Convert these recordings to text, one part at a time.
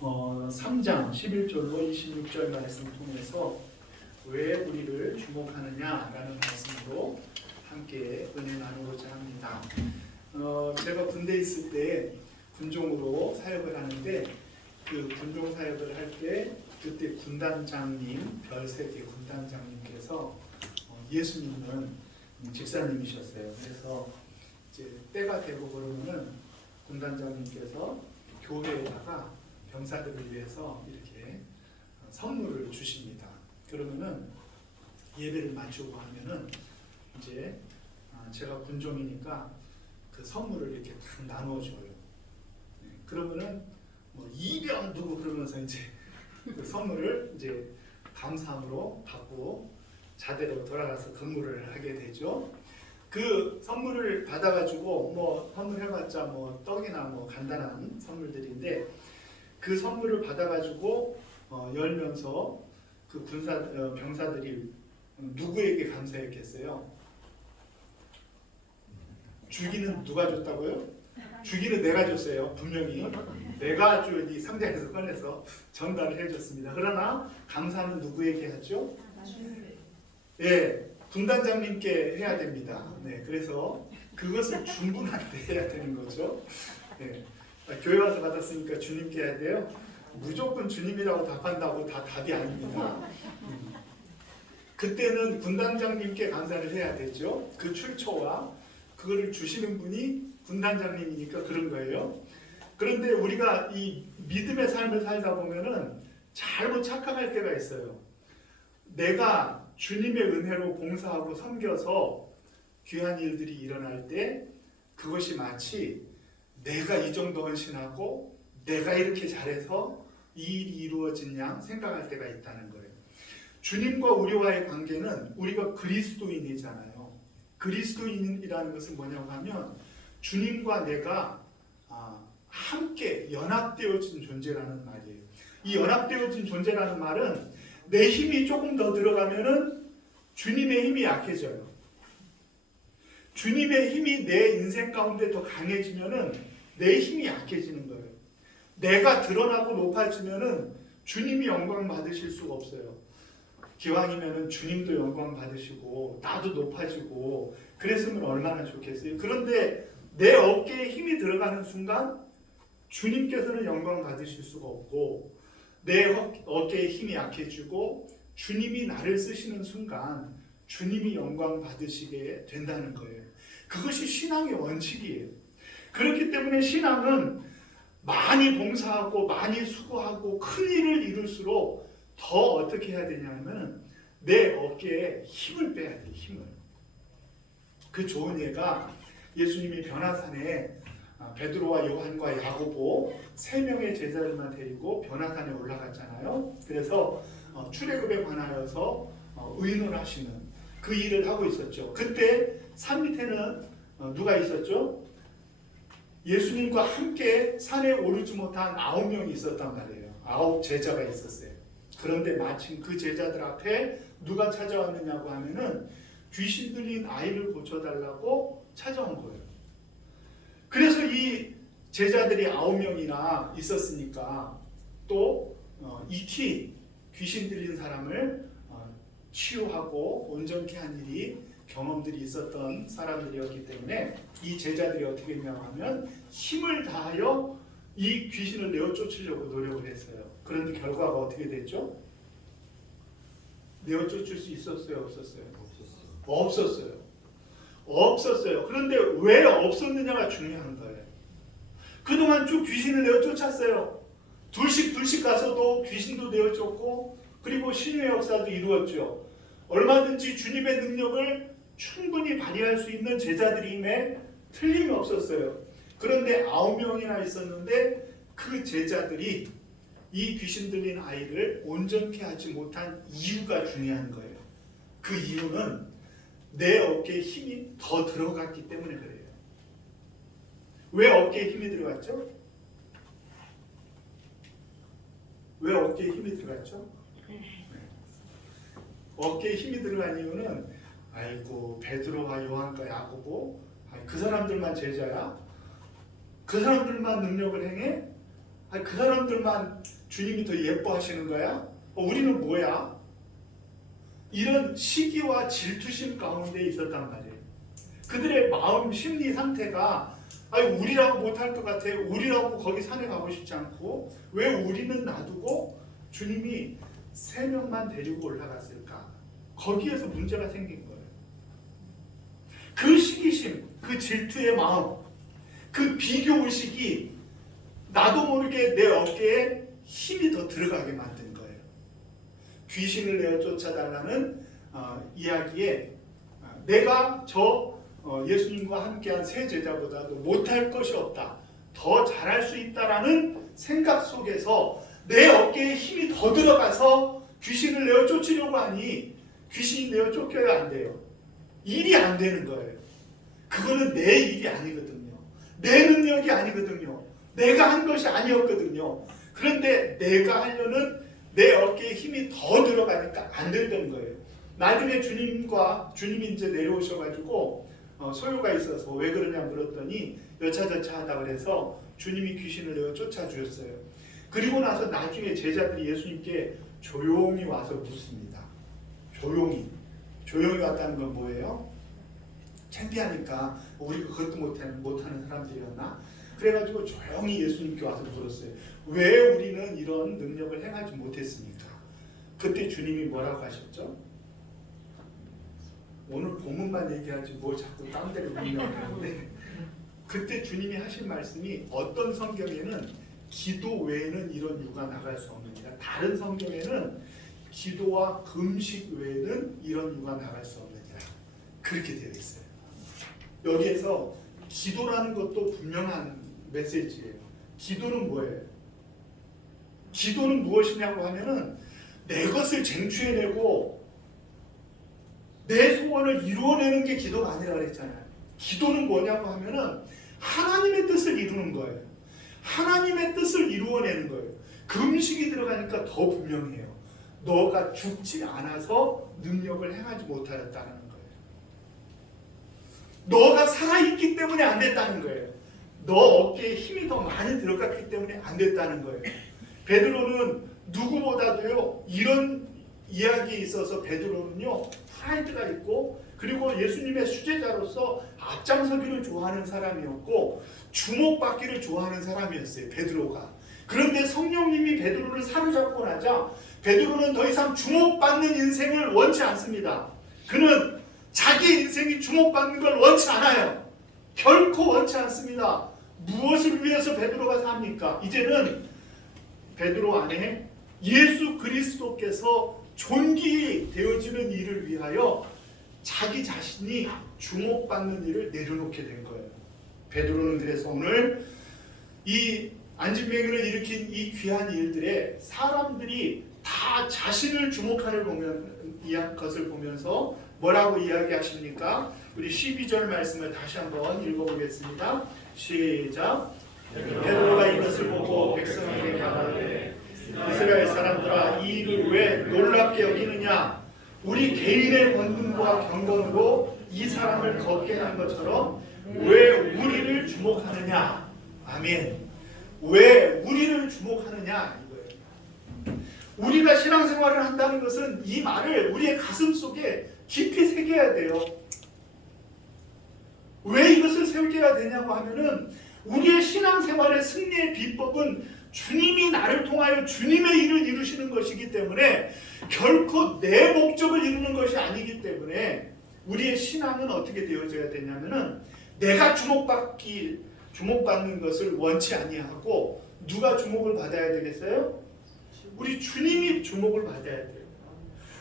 3장 11절로 26절 말씀 통해서 왜 우리를 주목하느냐라는 말씀으로 함께 은혜 나누고자 합니다. 제가 군대에 있을 때 군종으로 사역을 하는데 그 군종 사역을 할 때 그때 군단장님, 별세계 군단장님께서 예수님은 집사님이셨어요. 그래서 이제 때가 되고 그러면은 군단장님께서 교회에다가 병사들을 위해서 이렇게 선물을 주십니다. 그러면은 예배를 마치고 하면은 이제 제가 군종이니까 그 선물을 이렇게 다 나눠줘요. 그러면은 뭐 이병 누구 그러면서 이제 그 선물을 이제 감사함으로 받고 자대로 돌아가서 근무를 하게 되죠. 그 선물을 받아가지고 뭐 선물해봤자 뭐 떡이나 뭐 간단한 선물들인데 그 선물을 받아가지고 열면서 그 병사들이 누구에게 감사했겠어요? 주기는 누가 줬다고요? 주기는 내가 줬어요. 분명히 내가 이 상자에서 꺼내서 전달을 해줬습니다. 그러나 감사는 누구에게 하죠? 예, 군단장님께 해야 됩니다. 네, 그래서 그것을 중분한테 해야 되는 거죠. 네, 교회 와서 받았으니까 주님께 해야 돼요. 무조건 주님이라고 답한다고 다 답이 아닙니다. 그때는 군단장님께 감사를 해야 되죠. 그 출처와 그거를 주시는 분이 군단장님이니까 그런 거예요. 그런데 우리가 이 믿음의 삶을 살다 보면은 잘못 착각할 때가 있어요. 내가 주님의 은혜로 봉사하고 섬겨서 귀한 일들이 일어날 때 그것이 마치 내가 이 정도 헌신하고 내가 이렇게 잘해서 이 일이 이루어진 양 생각할 때가 있다는 거예요. 주님과 우리와의 관계는 우리가 그리스도인이잖아요. 그리스도인이라는 것은 뭐냐고 하면 주님과 내가 함께 연합되어진 존재라는 말이에요. 이 연합되어진 존재라는 말은 내 힘이 조금 더 들어가면은 주님의 힘이 약해져요. 주님의 힘이 내 인생 가운데 더 강해지면은 내 힘이 약해지는 거예요. 내가 드러나고 높아지면은 주님이 영광 받으실 수가 없어요. 기왕이면은 주님도 영광 받으시고 나도 높아지고 그랬으면 얼마나 좋겠어요. 그런데 내 어깨에 힘이 들어가는 순간 주님께서는 영광 받으실 수가 없고 내 어깨에 힘이 약해지고 주님이 나를 쓰시는 순간 주님이 영광 받으시게 된다는 거예요. 그것이 신앙의 원칙이에요. 그렇기 때문에 신앙은 많이 봉사하고 많이 수고하고 큰 일을 이룰수록 더 어떻게 해야 되냐면 내 어깨에 힘을 빼야 돼. 힘을. 그 좋은 예가 예수님이 변화산에 베드로와 요한과 야고보 3명의 제자들만 데리고 변화산에 올라갔잖아요. 그래서 출애굽에 관하여서 의논하시는 그 일을 하고 있었죠. 그때 산 밑에는 누가 있었죠? 예수님과 함께 산에 오르지 못한 9명이 있었단 말이에요. 9 제자가 있었어요. 그런데 마침 그 제자들 앞에 누가 찾아왔느냐고 하면은 귀신 들린 아이를 고쳐달라고 찾아온 거예요. 그래서 이 제자들이 9명이나 있었으니까 또 이티 귀신 들린 사람을 치유하고 온전케 한 일이 경험들이 있었던 사람들이었기 때문에 이 제자들이 어떻게 했냐면 힘을 다하여 이 귀신을 내어 쫓으려고 노력을 했어요. 그런데 결과가 어떻게 됐죠? 내어 쫓을 수 있었어요? 없었어요? 없었어요. 그런데 왜 없었느냐가 중요한 거예요. 그동안 쭉 귀신을 내어 쫓았어요. 둘씩 가서도 귀신도 내어 쫓고 그리고 신의 역사도 이루었죠. 얼마든지 주님의 능력을 충분히 발휘할 수 있는 제자들임에 틀림이 없었어요. 그런데 9명이나 있었는데 그 제자들이 이 귀신 들린 아이를 온전케 하지 못한 이유가 중요한 거예요. 그 이유는 내 어깨에 힘이 더 들어갔기 때문에 그래요. 왜 어깨에 힘이 들어갔죠? 왜 어깨에 힘이 들어갔죠? 어깨에 힘이 들어간 이유는 아이고 베드로와 요한과 야고보 그 사람들만 제자야? 그 사람들만 능력을 행해? 그 사람들만 주님이 더 예뻐하시는 거야? 우리는 뭐야? 이런 시기와 질투심 가운데 있었단 말이에요. 그들의 마음 심리 상태가 우리라고 못할 것 같아. 우리라고 거기 산에 가고 싶지 않고 왜 우리는 놔두고 주님이 3명만 데리고 올라갔을까? 거기에서 문제가 생긴 거예요. 그 시기심, 그 질투의 마음, 그 비교의식이 나도 모르게 내 어깨에 힘이 더 들어가게 만든 거예요. 귀신을 내어 쫓아달라는 이야기에 내가 예수님과 함께한 세 제자보다도 못할 것이 없다, 더 잘할 수 있다라는 생각 속에서 내 어깨에 힘이 더 들어가서 귀신을 내어 쫓으려고 하니 귀신이 내어 쫓겨야 안 돼요. 일이 안 되는 거예요. 그거는 내 일이 아니거든요. 내 능력이 아니거든요. 내가 한 것이 아니었거든요. 그런데 내가 하려는 내 어깨에 힘이 더 들어가니까 안 되던 거예요. 나중에 주님이 이제 내려오셔가지고 소요가 있어서 왜 그러냐 물었더니 여차저차 하다 그래서 주님이 귀신을 내어 쫓아주셨어요. 그리고 나서 나중에 제자들이 예수님께 조용히 와서 묻습니다. 조용히 왔다는 건 뭐예요? 창피하니까 우리가 그것도 못하는 사람들이었나? 그래가지고 조용히 예수님께 와서 물었어요. 왜 우리는 이런 능력을 행하지 못했습니까? 그때 주님이 뭐라고 하셨죠? 오늘 본문만 얘기하지 뭘 자꾸 딴 데를 묻냐는데 그때 주님이 하신 말씀이 어떤 성경에는 기도 외에는 이런 유가 나갈 수 없느니라, 다른 성경에는 기도와 금식 외에는 이런 유가 나갈 수 없느니라, 그렇게 되어 있어요. 여기에서 기도라는 것도 분명한 메시지예요. 기도는 뭐예요? 기도는 무엇이냐고 하면은 내 것을 쟁취해내고 내 소원을 이루어내는 게 기도가 아니라 그랬잖아요. 기도는 뭐냐고 하면은 하나님의 뜻을 이루는 거예요. 하나님의 뜻을 이루어내는 거예요. 금식이 들어가니까 더 분명해요. 너가 죽지 않아서 능력을 행하지 못하였다는 거예요. 너가 살아있기 때문에 안 됐다는 거예요. 너 어깨에 힘이 더 많이 들어갔기 때문에 안 됐다는 거예요. 베드로는 누구보다도요, 이런 이야기에 있어서 베드로는요, 프라이드가 있고, 그리고 예수님의 수제자로서 앞장서기를 좋아하는 사람이었고 주목받기를 좋아하는 사람이었어요, 베드로가. 그런데 성령님이 베드로를 사로잡고 나자 베드로는 더 이상 주목받는 인생을 원치 않습니다. 그는 자기 인생이 주목받는 걸 원치 않아요. 결코 원치 않습니다. 무엇을 위해서 베드로가 삽니까? 이제는 베드로 안에 예수 그리스도께서 존귀되어지는 일을 위하여 자기 자신이 주목받는 일을 내려놓게 된 거예요. 베드로는 그래서 오늘 이 안진뱅이를 일으킨 이 귀한 일들에 사람들이 다 자신을 주목하는 것을 보면서 뭐라고 이야기하십니까? 우리 12절 말씀을 다시 한번 읽어보겠습니다. 시작. 베드로가 이것을 보고 백성에게 말하되 이스라엘 사람들아, 이 일을 왜 놀랍게 여기느냐? 우리 개인의 권능과 경건으로 이 사람을 걷게 한 것처럼 왜 우리를 주목하느냐? 아멘. 왜 우리를 주목하느냐 이거예요. 우리가 신앙생활을 한다는 것은 이 말을 우리의 가슴 속에 깊이 새겨야 돼요. 왜 이것을 새겨야 되냐고 하면은 우리의 신앙생활의 승리의 비법은 주님이 나를 통하여 주님의 일을 이루시는 것이기 때문에 결코 내 목적을 이루는 것이 아니기 때문에 우리의 신앙은 어떻게 되어져야 되냐면은 내가 주목받는 것을 원치 아니하고 누가 주목을 받아야 되겠어요? 우리 주님이 주목을 받아야 돼요.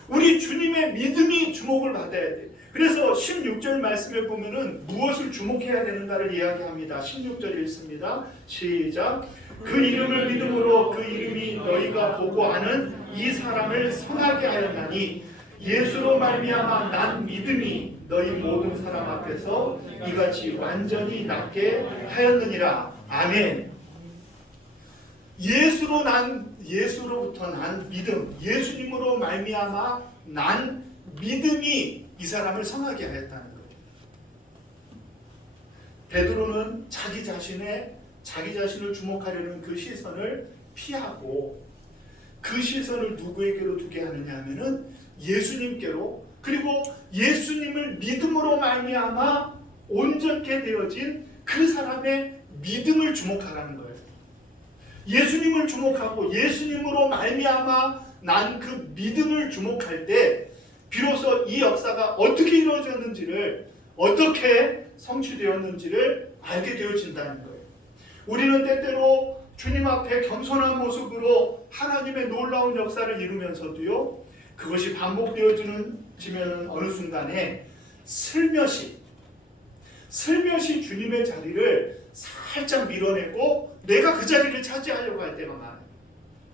우리 주님의 믿음이 주목을 받아야 돼요. 그래서 16절 말씀에 보면은 무엇을 주목해야 되는가를 이야기합니다. 16절 읽습니다. 시작. 그 이름을 믿음으로 그 이름이 너희가 보고 아는 이 사람을 선하게 하였나니 예수로 말미암아 난 믿음이 너희 모든 사람 앞에서 이같이 완전히 낫게 하였느니라. 아멘. 예수로부터 난 믿음, 예수님으로 말미암아 난 믿음이 이 사람을 선하게 하였다는 거예요. 베드로는 자기 자신의 자기 자신을 주목하려는 그 시선을 피하고 그 시선을 누구에게로 두게 하느냐 하면은 예수님께로, 그리고 예수님을 믿음으로 말미암아 온전케 되어진 그 사람의 믿음을 주목하라는 거예요. 예수님을 주목하고 예수님으로 말미암아 난 그 믿음을 주목할 때 비로소 이 역사가 어떻게 이루어졌는지를, 어떻게 성취되었는지를 알게 되어진다는 거예요. 우리는 때때로 주님 앞에 겸손한 모습으로 하나님의 놀라운 역사를 이루면서도요, 그것이 반복되어지면 어느 순간에 슬며시 주님의 자리를 살짝 밀어내고 내가 그 자리를 차지하려고 할 때가 많아요.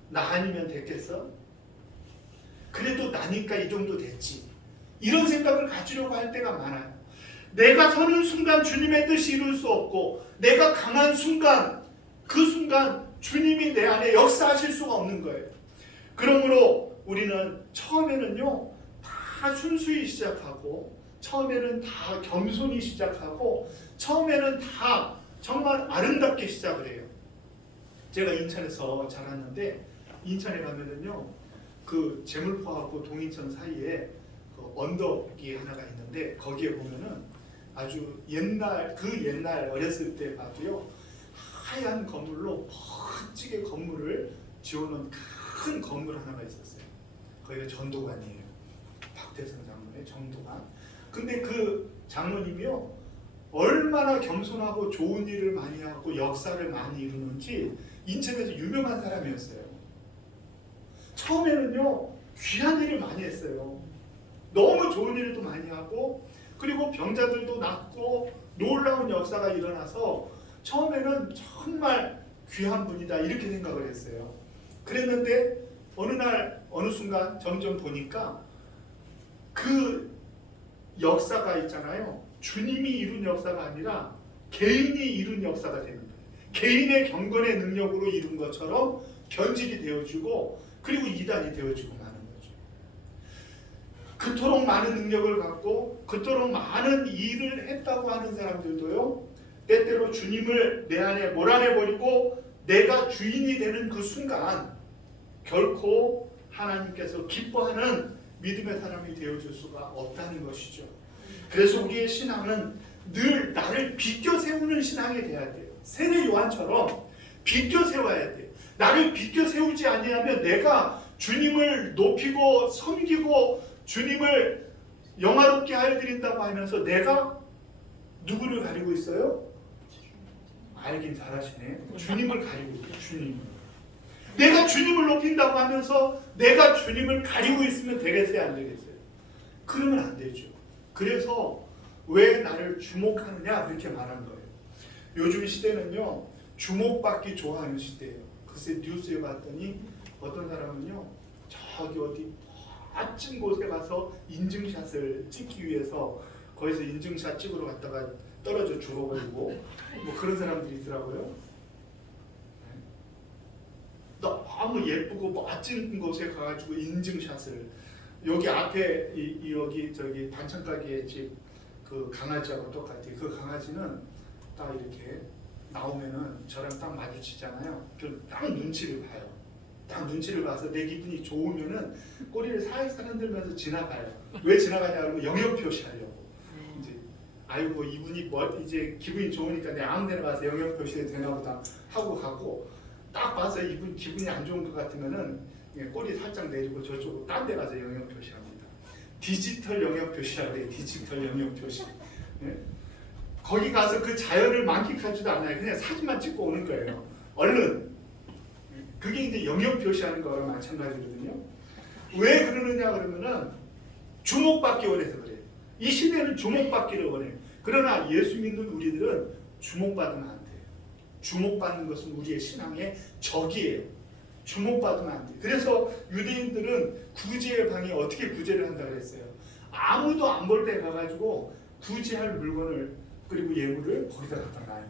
나 아니면 됐겠어? 그래도 나니까 이 정도 됐지. 이런 생각을 가지려고 할 때가 많아요. 내가 서는 순간 주님의 뜻이 이룰 수 없고, 내가 강한 순간, 그 순간 주님이 내 안에 역사하실 수가 없는 거예요. 그러므로 우리는 처음에는요, 다 순수히 시작하고, 처음에는 다 겸손히 시작하고, 처음에는 다 정말 아름답게 시작을 해요. 제가 인천에서 자랐는데, 인천에 가면은요, 그 제물포하고 동인천 사이에 그 언덕이 하나가 있는데, 거기에 보면은 아주 옛날 어렸을 때 봐도요, 하얀 건물로 멋지게 건물을 지어놓은 큰 건물 하나가 있었어요. 거기가 전도관이에요. 박태성 장로의 전도관. 근데 그 장로님이요, 얼마나 겸손하고 좋은 일을 많이 하고 역사를 많이 이루는지 인천에서 유명한 사람이었어요. 처음에는요, 귀한 일을 많이 했어요. 너무 좋은 일도 많이 하고, 그리고 병자들도 낫고 놀라운 역사가 일어나서 처음에는 정말 귀한 분이다 이렇게 생각을 했어요. 그랬는데 어느 날 어느 순간 점점 보니까 그 역사가 있잖아요, 주님이 이룬 역사가 아니라 개인이 이룬 역사가 되는 거예요. 개인의 경건의 능력으로 이룬 것처럼 변질이 되어지고, 그리고 이단이 되어지고 마는 거죠. 그토록 많은 능력을 갖고 그토록 많은 일을 했다고 하는 사람들도요, 때때로 주님을 내 안에 몰아내버리고 내가 주인이 되는 그 순간 결코 하나님께서 기뻐하는 믿음의 사람이 되어줄 수가 없다는 것이죠. 그래서 우리의 신앙은 늘 나를 비껴 세우는 신앙이 돼야 돼요. 세례 요한처럼 비껴 세워야 돼요. 나를 비껴 세우지 아니하면 내가 주님을 높이고 섬기고 주님을 영화롭게 하여드린다고 하면서 내가 누구를 가리고 있어요? 알긴 잘하시네. 주님을 가리고 있어요. 주님을. 내가 주님을 높인다고 하면서 내가 주님을 가리고 있으면 되겠어요? 안 되겠어요? 그러면 안 되죠. 그래서 왜 나를 주목하느냐 그렇게 말한 거예요. 요즘 시대는요, 주목받기 좋아하는 시대예요. 글쎄 뉴스에 봤더니 어떤 사람은요, 저기 어디 멋진 곳에 가서 인증샷을 찍기 위해서 거기서 인증샷 찍으러 갔다가 떨어져 죽어버리고 뭐 그런 사람들이 있더라고요. 너무 예쁘고 멋진 곳에 가가지고 인증샷을, 여기 앞에 여기 저기 반찬 가게의 집 그 강아지하고 똑같아요. 그 강아지는 딱 이렇게 나오면은 저랑 딱 마주치잖아요. 그럼 딱 눈치를 봐요. 딱 눈치를 봐서 내 기분이 좋으면은 꼬리를 살살 흔들면서 지나가요. 왜 지나가냐 그러면 영역 표시하려고. 이제 아이고 이분이 이제 기분이 좋으니까 내 아무 데나 가서 영역 표시가 되나 보다 하고 가고, 딱 봐서 이분 기분이 안 좋은 것 같으면은 꼬리 살짝 내리고 저쪽으로 딴 데 가서 영역 표시합니다. 디지털 영역 표시라고 해요. 디지털 영역 표시. 네? 거기 가서 그 자연을 만끽하지도 않아요. 그냥 사진만 찍고 오는 거예요. 얼른. 그게 이제 영역 표시하는 거랑 마찬가지거든요. 왜 그러느냐 그러면은 주목받기 원해서 그래요. 이 시대는 주목받기를 원해요. 그러나 예수 믿는 우리들은 주목받으면 안 돼요. 주목받는 것은 우리의 신앙의 적이에요. 주목받으면 안 돼요. 그래서 유대인들은 구제의 방에 어떻게 구제를 한다 그랬어요. 아무도 안 볼 때 가가지고 구제할 물건을 그리고 예물을 거기다 갖다 놔요.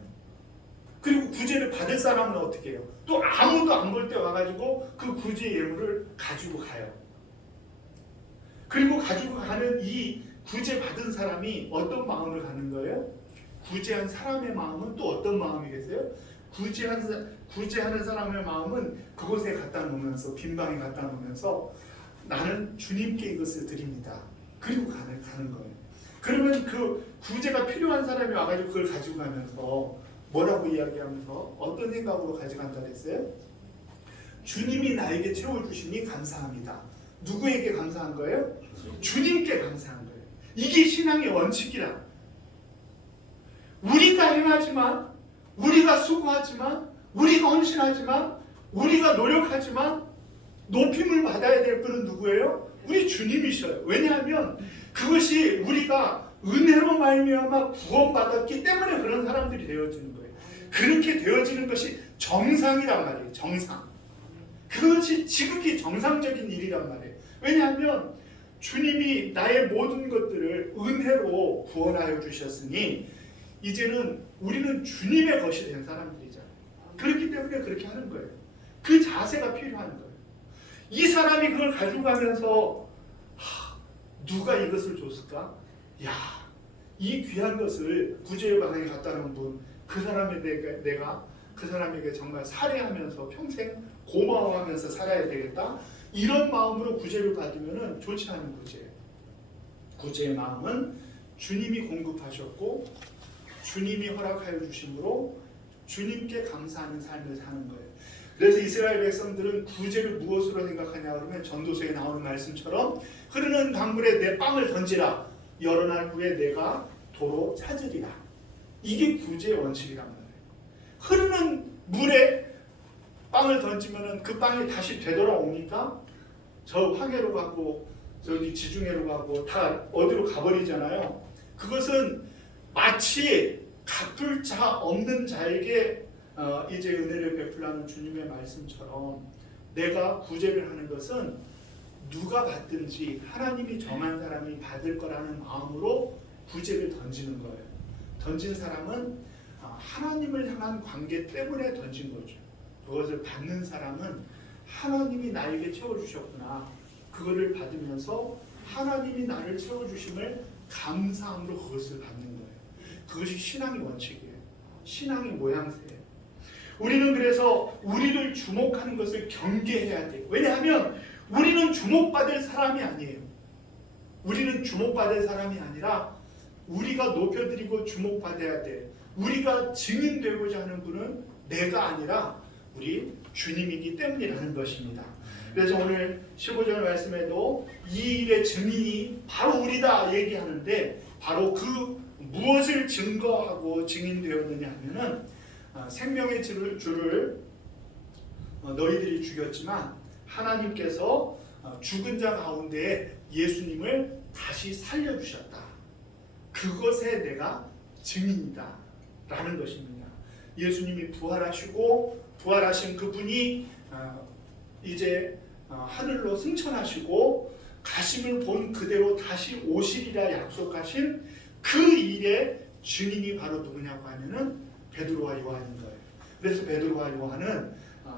그리고 구제를 받을 사람은 어떻게 해요? 또 아무도 안 볼 때 와가지고 그 구제 예물을 가지고 가요. 그리고 가지고 가는 이 구제 받은 사람이 어떤 마음을 갖는 거예요? 구제한 사람의 마음은 또 어떤 마음이겠어요? 구제하는 사람의 마음은 그곳에 갖다 놓으면서 빈 방에 갖다 놓으면서 나는 주님께 이것을 드립니다. 그리고 가는 거예요. 그러면 그 구제가 필요한 사람이 와가지고 그걸 가지고 가면서 뭐라고 이야기하면서 어떤 생각으로 가져간다 그랬어요? 주님이 나에게 채워주시니 감사합니다. 누구에게 감사한 거예요? 주님께 감사한 거예요. 이게 신앙의 원칙이라. 우리가 행하지만, 우리가 수고하지만, 우리가 헌신하지만, 우리가 노력하지만 높임을 받아야 될 분은 누구예요? 우리 주님이셔요. 왜냐하면 그것이 우리가 은혜로 말미암아 구원받았기 때문에 그런 사람들이 되어지는 거예요. 그렇게 되어지는 것이 정상이란 말이에요. 정상. 그것이 지극히 정상적인 일이란 말이에요. 왜냐하면 주님이 나의 모든 것들을 은혜로 구원하여 주셨으니 이제는 우리는 주님의 것이 된 사람들이잖아요. 그렇기 때문에 그렇게 하는 거예요. 그 자세가 필요한 거예요. 이 사람이 그걸 가지고 가면서 누가 이것을 줬을까? 야, 이 귀한 것을 구제의 방에 갖다 놓은 분, 그 사람에게 내가 그 사람에게 정말 살해하면서 평생 고마워하면서 살아야 되겠다. 이런 마음으로 구제를 받으면 좋지 않은 구제예요. 구제의 마음은 주님이 공급하셨고 주님이 허락하여 주심으로 주님께 감사하는 삶을 사는 거예요. 그래서 이스라엘 백성들은 구제를 무엇으로 생각하냐 그러면 전도서에 나오는 말씀처럼 흐르는 강물에 내 빵을 던지라. 여러 날 후에 내가 도로 찾으리라. 이게 구제의 원칙이란 말이에요. 흐르는 물에 빵을 던지면 그 빵이 다시 되돌아옵니까? 저 황해로 가고 저기 지중해로 가고 다 어디로 가버리잖아요. 그것은 마치 갚을 자 없는 자에게 이제 은혜를 베풀라는 주님의 말씀처럼 내가 구제를 하는 것은 누가 받든지 하나님이 정한 사람이 받을 거라는 마음으로 구제를 던지는 거예요. 던진 사람은 하나님을 향한 관계 때문에 던진 거죠. 그것을 받는 사람은 하나님이 나에게 채워주셨구나. 그거를 받으면서 하나님이 나를 채워주심을 감사함으로 그것을 받는 거예요. 그것이 신앙의 원칙이에요. 신앙의 모양새예요. 우리는 그래서 우리를 주목하는 것을 경계해야 돼요. 왜냐하면 우리는 주목받을 사람이 아니에요. 우리는 주목받을 사람이 아니라 우리가 높여드리고 주목받아야 돼. 우리가 증인되고자 하는 분은 내가 아니라 우리 주님이기 때문이라는 것입니다. 그래서 오늘 15절 말씀에도 이 일의 증인이 바로 우리다 얘기하는데 바로 그 무엇을 증거하고 증인되었느냐 하면은 생명의 줄을 너희들이 죽였지만 하나님께서 죽은 자 가운데 예수님을 다시 살려주셨다. 그것에 내가 증인이다 라는 것입니다. 예수님이 부활하시고 부활하신 그분이 이제 하늘로 승천하시고 가심을 본 그대로 다시 오시리라 약속하신 그 일의 증인이 바로 누구냐고 하면은 베드로와 요한인 거예요. 그래서 베드로와 요한은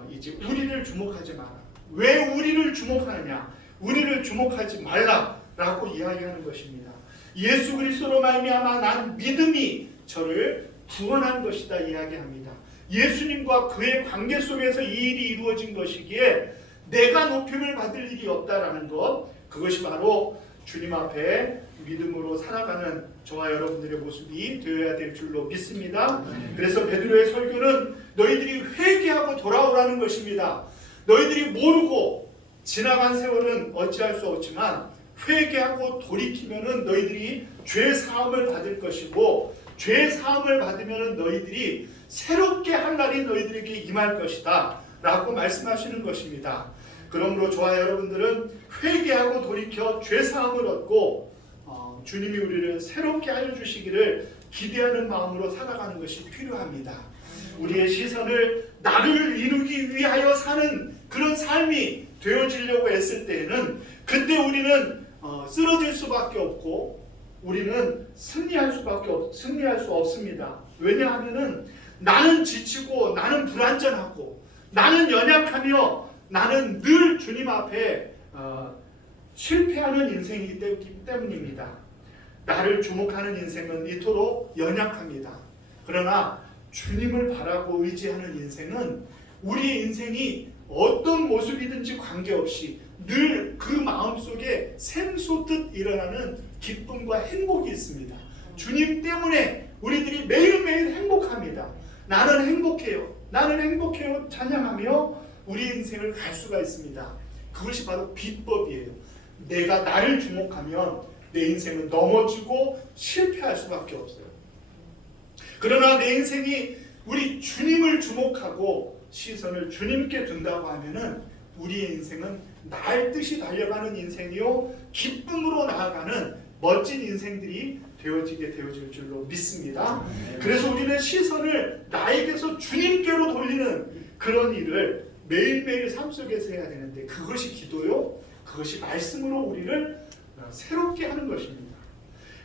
이제 우리를 주목하지 마라. 왜 우리를 주목하느냐? 우리를 주목하지 말라라고 이야기하는 것입니다. 예수 그리스도로 말미암아 난 믿음이 저를 구원한 것이다 이야기합니다. 예수님과 그의 관계 속에서 이 일이 이루어진 것이기에 내가 높임을 받을 일이 없다라는 것, 그것이 바로 주님 앞에 믿음으로 살아가는 저와 여러분들의 모습이 되어야 될 줄로 믿습니다. 그래서 베드로의 설교는 너희들이 회개하고 돌아오라는 것입니다. 너희들이 모르고 지나간 세월은 어찌할 수 없지만 회개하고 돌이키면은 너희들이 죄 사함을 받을 것이고 죄 사함을 받으면은 너희들이 새롭게 할 날이 너희들에게 임할 것이다 라고 말씀하시는 것입니다. 그러므로 저와 여러분들은 회개하고 돌이켜 죄 사함을 얻고 주님이 우리를 새롭게 하여 주시기를 기대하는 마음으로 살아가는 것이 필요합니다. 우리의 시선을 나를 이루기 위하여 사는 그런 삶이 되어지려고 했을 때에는 그때 우리는 쓰러질 수밖에 없고 우리는 승리할 수 없습니다. 왜냐하면은 나는 지치고 나는 불완전하고 나는 연약하며 나는 늘 주님 앞에 실패하는 인생이기 때문입니다. 나를 주목하는 인생은 이토록 연약합니다. 그러나 주님을 바라고 의지하는 인생은 우리의 인생이 어떤 모습이든지 관계없이 늘 그 마음속에 샘솟듯 일어나는 기쁨과 행복이 있습니다. 주님 때문에 우리들이 매일매일 행복합니다. 나는 행복해요. 나는 행복해요. 찬양하며 우리 인생을 갈 수가 있습니다. 그것이 바로 비법이에요. 내가 나를 주목하면 내 인생은 넘어지고 실패할 수밖에 없어요. 그러나 내 인생이 우리 주님을 주목하고 시선을 주님께 둔다고 하면은 우리의 인생은 날듯이 달려가는 인생이요 기쁨으로 나아가는 멋진 인생들이 되어질 줄로 믿습니다. 그래서 우리는 시선을 나에게서 주님께로 돌리는 그런 일을 매일매일 삶 속에서 해야 되는데, 그것이 기도요, 그것이 말씀으로 우리를 새롭게 하는 것입니다.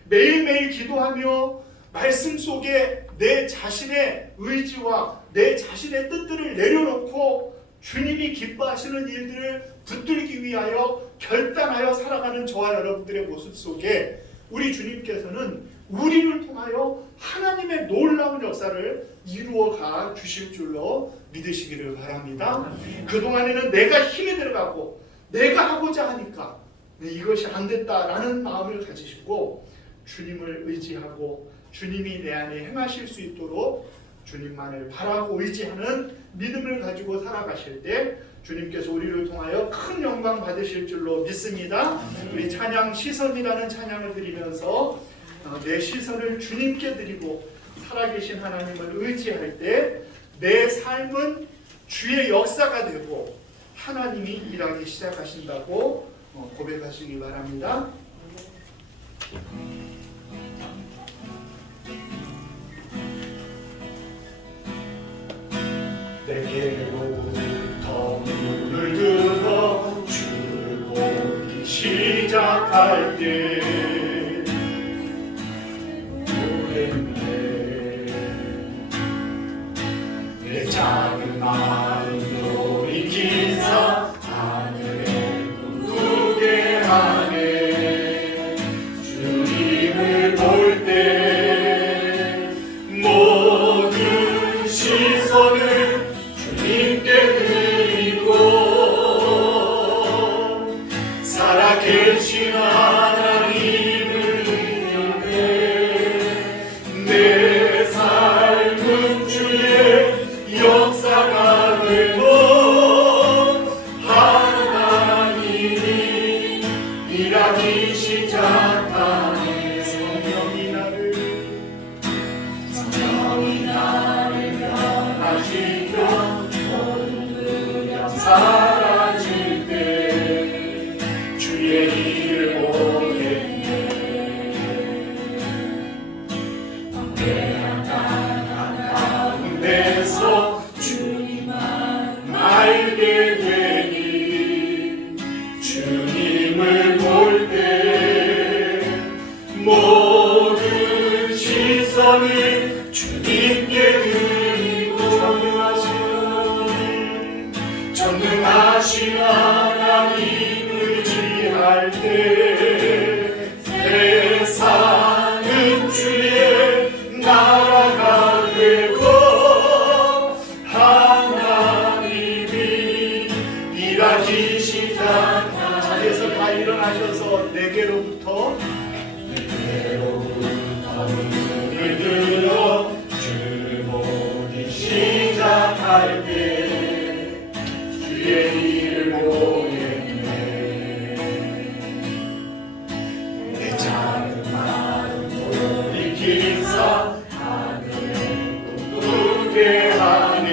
매일매일 기도하며 말씀 속에 내 자신의 의지와 내 자신의 뜻들을 내려놓고 주님이 기뻐하시는 일들을 붙들기 위하여 결단하여 살아가는 저와 여러분들의 모습 속에 우리 주님께서는 우리를 통하여 하나님의 놀라운 역사를 이루어가 주실 줄로 믿으시기를 바랍니다. 그동안에는 내가 힘이 들어가고 내가 하고자 하니까 이것이 안 됐다라는 마음을 가지시고 주님을 의지하고 주님이 내 안에 행하실 수 있도록 주님만을 바라고 의지하는 믿음을 가지고 살아가실 때 주님께서 우리를 통하여 큰 영광 받으실 줄로 믿습니다. 우리 찬양 시선이라는 찬양을 드리면서 내 시선을 주님께 드리고 살아계신 하나님을 의지할 때 내 삶은 주의 역사가 되고 하나님이 일하기 시작하신다고 고백하시기 바랍니다. 내게로부터 눈을 들어 주를 보기 시작할 때 내 작은 마음 돌이키사 하늘에 꿈꾸게 하네. 주님을 볼 때 모든 시선을 주님께 드리고 살아계신 하나님을 의지해 내 삶은 주의 역사가 되고 하나님이 일하기 시작하네. 성령이 나를 변화시켜 모든 사라질 때 주의 일을 보겠네. 방대한 땅 한가운데서 주님만 알게 되니 주님을 볼 때 모든 시선을 주님께 드리고 전능하신 하나님을 의지할 때 세상은 주의 나라가 되고 하나님이 일하기 시작한 자리에서 다 일어나셔서 내게로부터 눈을 들어 주를 보기 시작할 때 주의 일을 보겠네. 내 작은 마음 돌이키사 하늘을 꿈꾸게 하네.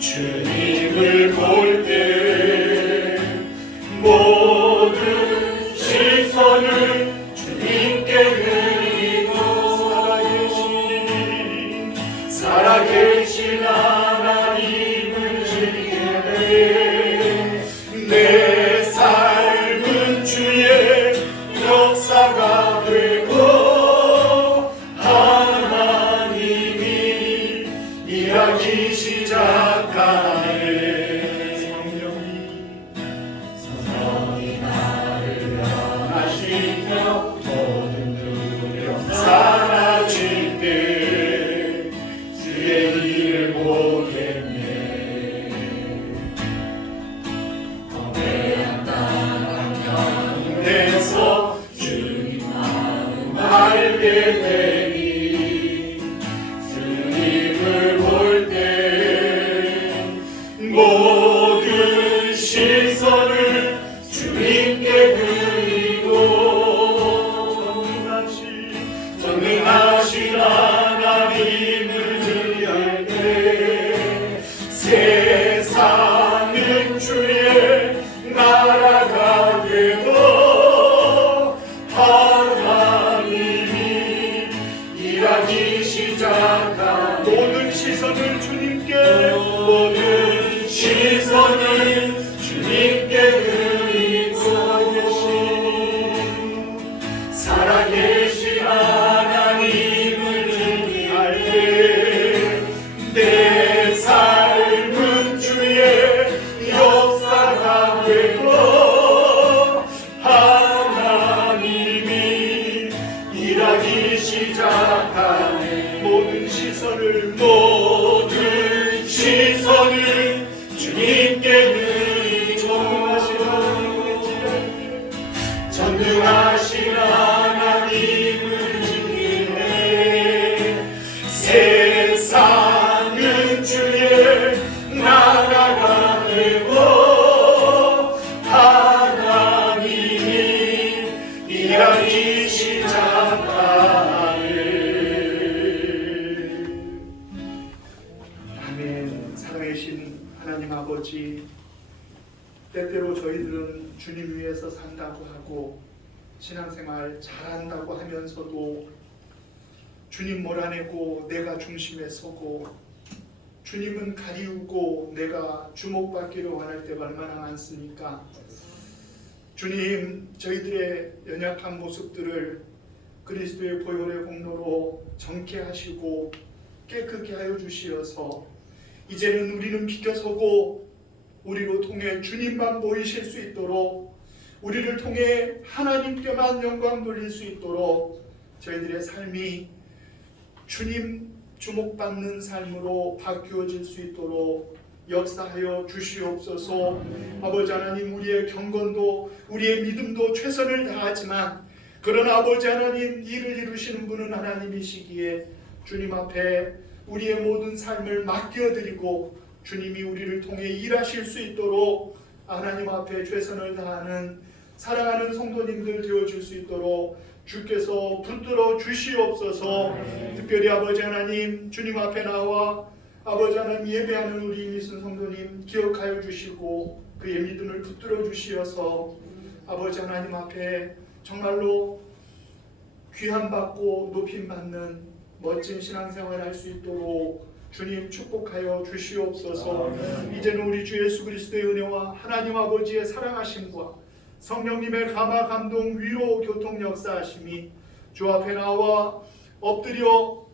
주님을 볼 때 모든 시선을 주님께 드리고 살아계신 하나님을 즐기네. 내 삶은 주의 역사가 되고 하나님이 일하기 시작하네. 성령이 되니 주님을 볼 때 모든 시선을 주님께 드리고 전능하신 하나님을 의할 때 세상은 주의 나라가 되고 하나님이 일하기 시작한 모든 시선을 주님께 모든 시선을 주님께 드리고 살아계신 하나님을 의할 때 내 삶은 주의 역사가 되고 하나님이 일하기 시작하네 모든 시선을 주님께 드리고 전능하신 하나님을 지키네 세상은 주의 나라가 되고 하나님이 일하기 시작하네. 아멘. 살아계신 하나님 아버지, 때때로 저희들은 주님 위해서 산다고 하고 신앙생활 잘한다고 하면서도 주님 몰아내고 내가 중심에 서고 주님은 가리우고 내가 주목받기를 원할 때가 얼마나 많습니까? 주님, 저희들의 연약한 모습들을 그리스도의 보혈의 공로로 정케 하시고 깨끗게 하여 주시어서 이제는 우리는 비켜서고 우리로 통해 주님만 보이실 수 있도록 우리를 통해 하나님께만 영광 돌릴 수 있도록 저희들의 삶이 주님 주목받는 삶으로 바뀌어질 수 있도록 역사하여 주시옵소서. 아버지 하나님, 우리의 경건도 우리의 믿음도 최선을 다하지만 그러나 아버지 하나님, 일을 이루시는 분은 하나님이시기에 주님 앞에 우리의 모든 삶을 맡겨드리고 주님이 우리를 통해 일하실 수 있도록 하나님 앞에 최선을 다하는 사랑하는 성도님들 되어줄 수 있도록 주께서 붙들어 주시옵소서. 특별히 아버지 하나님, 주님 앞에 나와 아버지 하나님 예배하는 우리 믿은 성도님 기억하여 주시고 그의 믿음을 붙들어 주시어서 아버지 하나님 앞에 정말로 귀함받고 높임받는 멋진 신앙생활을 할 수 있도록 주님 축복하여 주시옵소서. 이제는 우리 주 예수 그리스도의 은혜와 하나님 아버지의 사랑하심과 성령님의 감화 감동 위로 교통 역사하심이 주 앞에 나와 엎드려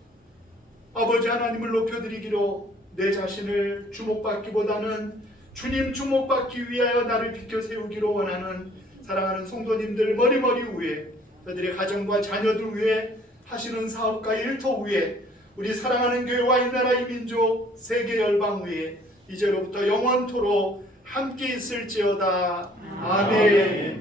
아버지 하나님을 높여드리기로 내 자신을 주목받기보다는 주님 주목받기 위하여 나를 비켜 세우기로 원하는 사랑하는 성도님들 머리머리 위에 그들의 가정과 자녀들 위에 하시는 사업과 일터 위에 우리 사랑하는 교회와 이 나라 이 민족 세계 열방 위에 이제로부터 영원토록 함께 있을지어다. 아멘.